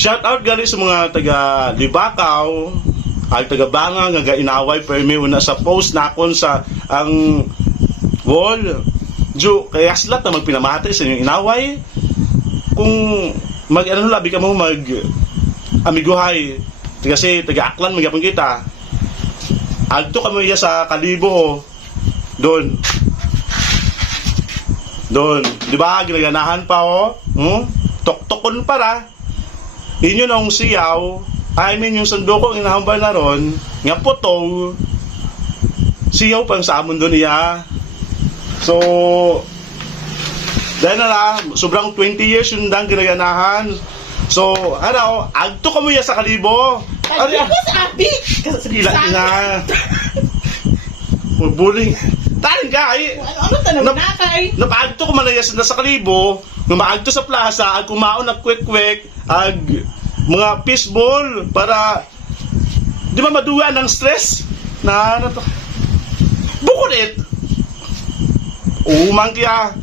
Shout out gali sa mga taga Libakaw, ay taga Banga nga inaway pero may una sa post na akon sa ang wall. Jo, kaya slat na magpinamati sa inyong inaway. Kung mag ano labi ka mo mag amiguhay kasi taga Aklan magyapon kita. Adto kamo iya sa Kalibo ho. Doon. Doon. Di ba? Ginaganahan pa ho. Hmm? Tok-tokon para. Inyo nung siyaw. I mean, yung sandoko ang inahambal na ron. Nga potong. Siyaw pang sa amon doon iya. So, dahil na lang, sobrang 20 years yung dang ginaganahan. So, ano, agto ka mo sa kalibo. Ay, ako sa abi. Ila nga. Bullying. Taling ka, ay. Ano, ano tanong na kay? Napaagto ko malayas na sa kalibo, maagto sa plaza, ag kumaon na kwek-kwek, ag mga fishball para di ba maduwa ng stress? Na ano to? Bukod it. Umang kaya